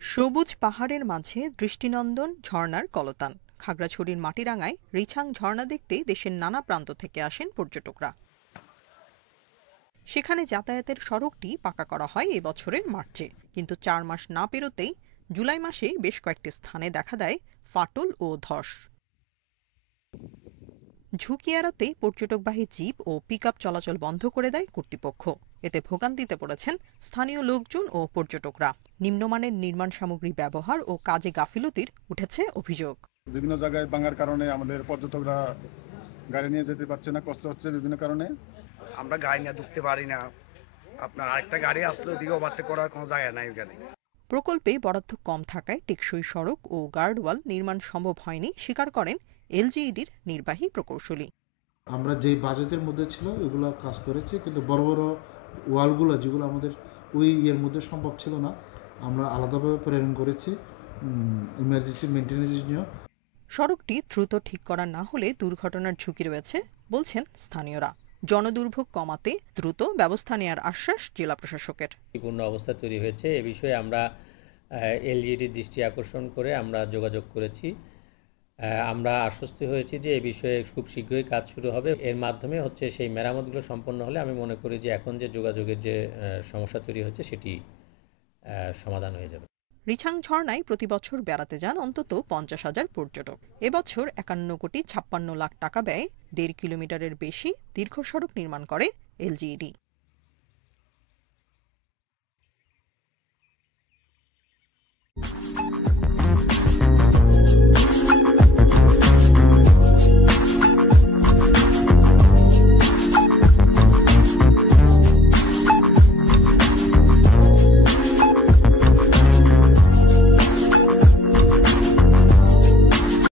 সবুজ পাহাড়ের মাঝে দৃষ্টিনন্দন ঝর্ণার কলতান। খাগড়াছড়ির মাটিরাঙ্গায় রিছাং ঝর্ণা দেখতে দেশের নানা প্রান্ত থেকে আসেন পর্যটকরা। সেখানে যাতায়াতের সড়কটি পাকা করা হয় এবছরের মার্চে, কিন্তু ৪ মাস না পেরোতেই জুলাই মাসে বেশ কয়েকটি স্থানে দেখা দেয় ফাটল ও ধস। ঝুঁকি এড়াতে পর্যটকবাহী জিপ ও পিকআপ চলাচল বন্ধ করে দেয় কর্তৃপক্ষ। এতে ভোগান্তিতে পড়েছেন স্থানীয় লোকজন ও পর্যটকরা। নিম্নমানের নির্মাণ সামগ্রী ব্যবহার ও কাজে গাফিলতির উঠেছে অভিযোগ। বিভিন্ন জায়গায় ভাঙার কারণে আমাদের পর্যটকরা গাড়ি নিয়ে যেতে পারছে না, কষ্ট হচ্ছে বিভিন্ন কারণে। আমরা গাড়ি নিয়ে ঢুকতে পারি না। আপনার আরেকটা গাড়ি আসলে ওদিকে ওভারটেক করার কোনো জায়গা নাই ওখানে। প্রকল্পে বরাদ্দ কম থাকায় টেকসই সড়ক ও গার্ডওয়াল নির্মাণ সম্ভব হয়নি স্বীকার করেন এলজিইডির নির্বাহী প্রকৌশলী। আমরা যে বাজেটের মধ্যে ছিল ওইগুলো কাজ করেছি, কিন্তু বড় বড় ওয়ালগুলো যেগুলো আমাদের ওই ইয়ের মধ্যে সম্ভব ছিল না, আমরা আলাদাভাবে প্রেরণ করেছি ইমার্জেন্সি মেনটেন্যান্সের জন্য। সড়কটি দ্রুত ঠিক করা না হলে দুর্ঘটনার ঝুঁকি রয়েছে বলছেন স্থানীয়রা। জনদুর্ভোগ কমাতে দ্রুত ব্যবস্থা নেওয়ার আশ্বাস জেলা প্রশাসকের। পূর্ণ অবস্থা তৈরি হয়েছে, এ বিষয়ে আমরা এলজিইডির দৃষ্টি আকর্ষণ করে আমরা যোগাযোগ করেছি। আমরা আশ্বস্ত হয়েছি যে এই বিষয়ে খুব শীঘ্রই কাজ শুরু হবে। এর মাধ্যমে সেই মেরামতগুলো সম্পন্ন হলে আমি মনে করি যে এখন যে যোগাযোগের যে সমস্যা তৈরি হচ্ছে সেটি সমাধান হয়ে যাবে। রিছাং ঝর্ণায় প্রতি বছর বেড়াতে যান অন্তত ৫০,০০০ পর্যটক। এবছর ৫১,৫৬,০০,০০০ টাকা ব্যয়ে ১.৫ কিলোমিটারের বেশি দীর্ঘ সড়ক নির্মাণ করে এলজিইডি।